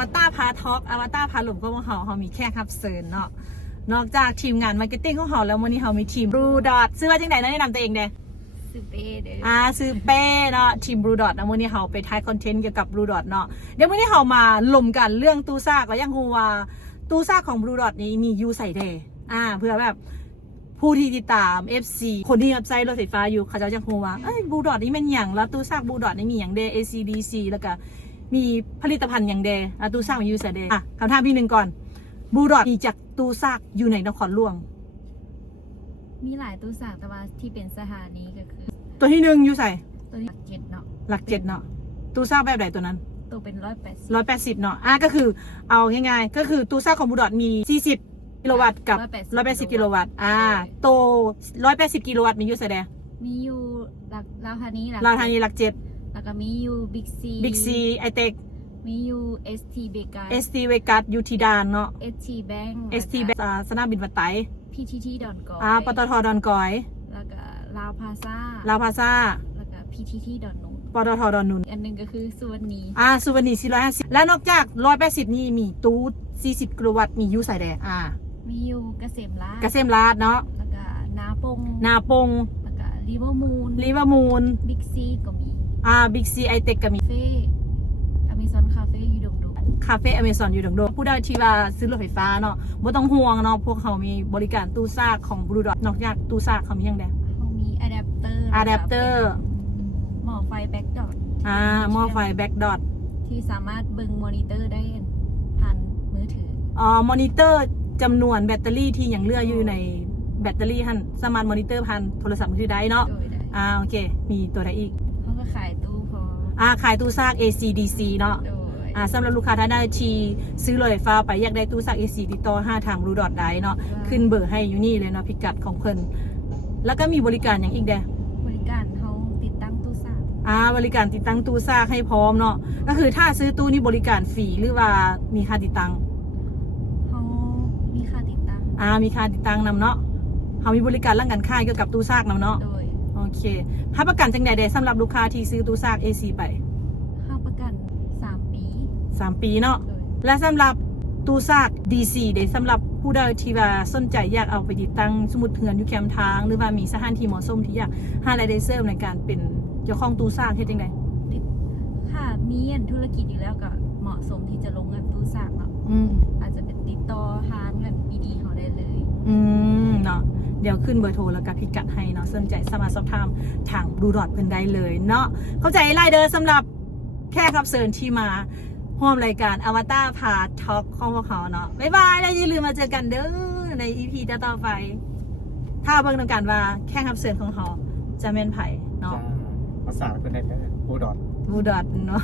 วตารพาทอล์กอวตารพาหลุมก็ของเขามีแค่รับเชิญเนาะนอกจากทีมงานมาร์เก็ตติ้งของเขาแล้ววันนี้เขามีทีมบลูดอทซื้อว่าจังไหนนะแนะนำตัวเองเด้ซื้อเป้เด้อซื้อเป้เนาะทีมบลูดอทนะวันนี้เขาไปถ่ายคอนเทนต์เกี่ยวกับบลูดอทเนาะเดี๋ยววันนี้เขามาลมกันเรื่องตู้ซากแล้วยังฮูว่าตู้ซากของบลูดอทนี้มียูใส่เดเพื่อแบบผู้ที่ติดตาม FC คนที่รับใช้รถไฟฟ้าอยู่เขาจะยังฮูว่าบลูดอทนี้มันอย่างแล้วตู้ซากบลูดอทนี้มีอย่างเด ACDC แล้วก็มีผลิตภัณฑ์อย่างเดตู้ซากมียูใส่เดคำถามที่หนึ่งก่อนบลูดอทมีจากตู้ซากอยู่ในนครหลวงมีหลายตู้ซากแต่ว่าที่เป็นสถานีก็คือตัวที่หนึ่งยูใส่ตัวหลักเจ็ดเนาะหลักเจ็ดเนาะตู้ซากแบบไหนตัวนั้นตัวเป็น180เนาะก็คือเอาง่ายๆก็คือตู้ซากของบลูดอทมี40กิโลวัตต์กับ180กิโลวัตต์โต180กิโลวัตต์มีอยู่ใส่แดมีอยู่หลักลาวธานีหลักเจ็ดแล้วก็มีอยู่บิ๊กซีไอเทคมีอยู่STเวกัสยูทีดานเนาะST Bank สนามบินวัดไต PTT ดอนกอยปตทดอนกอยแล้วก็ลาวพาซาแล้วก็ PTT ดอนนูนปตทดอนนูนอันนึงก็คือสุวรรณี450แล้วนอกจาก180นี่มีตู้40กิโลวัตต์มีอยู่ใส่แดมีอยู่เกษมราษฎร์เนาะแล้วก็นาปงแล้วก็ริเวอร์มูนบิ๊กซีก็มีบิ๊กซีไอเทคก็มีอเมซอนคาเฟ่อยู่ดงคาเฟ่อเมซอนอยู่ดงผู้ใดที่ว่าซื้อรถไฟฟ้าเนาะบ่ต้องห่วงเนาะพวกเขามีบริการตู้ซากของบลูดอทนอกจากตู้ซากเขามีอย่างใดเขามีอะแดปเตอร์หม้อไฟแบ็กดอทหม้อไฟแบ็กดอทที่สามารถเบิ่งมอนิเตอร์ได้ผ่านมือถือมอนิเตอร์จำนวนแบตเตอรี่ที่ยังเหลืออยู่ในแบตเตอรี่หันสามารถมอนิเตอร์ผ่านโทรศัพท์มือถือได้เนาะโอเคมีตัวใดอีกเขาก็ขายตู้ขายตู้ซาก ACDC เนาะสำหรับลูกค้าท่านใดที่ซื้อรถไฟฟ้าไปอยากได้ตู้ซาก AC ติดต่อ5ทางบลูดอทได้เนาะขึ้นเบอร์ให้อยู่นี่เลยเนาะพิกัดของเพิ่นแล้วก็มีบริการอย่างอีกบริการเขาติดตั้งตู้ซากบริการติดตั้งตู้ซากให้พร้อมเนาะก็คือถ้าซื้อตู้นี่บริการฟรีหรือว่ามีค่าติดตั้งเขามีค่าติดตั้งมีค่าติดตั้งนำเนาะเขามีบริการร่างกันค่ายเกี่ยวกับตู้ซากนำเนาะโอเคค่าประกันจังใดสำหรับลูกค้าที่ซื้อตู้ซาก AC ไปค่าประกัน3 ปีเนาะและสำหรับตู้ซาก DC สำหรับผู้ใดที่ว่าสนใจอยากเอาไปติดตั้งสมุดเถื่อนอยู่แคมป์ทางหรือว่ามีสถานที่เหมาะสมที่อยากหารายได้เสริมในการเป็นเจ้าของตู้ซากเฮ็ดจังได๋ค่ะมีธุรกิจอยู่แล้วก็เหมาะสมที่จะลงเงินตู้ซากเนาะอาจจะเป็นติดต่อหาเงินดีๆเขาได้เลยเนาะเดี๋ยวขึ้นเบอร์โทรแล้วก็พิกัดให้เนาะสนใจสามารถสอบถามทางบลูดอทเพิ่นได้เลยเนาะเข้าใจไลเดอร์สำหรับแค่รับเชิญที่มาร่วมรายการอวตารพาทอล์กของพวกเขาเนาะบ๊ายบายแล้วอย่าลืมมาเจอกันเด้อใน EP ต่อไปถ้าเบิ่งนำกันว่าแค่รับเชิญของเขาจะแม่นไผเนาะภาษาเพิ่นได้บลูดอทเนาะ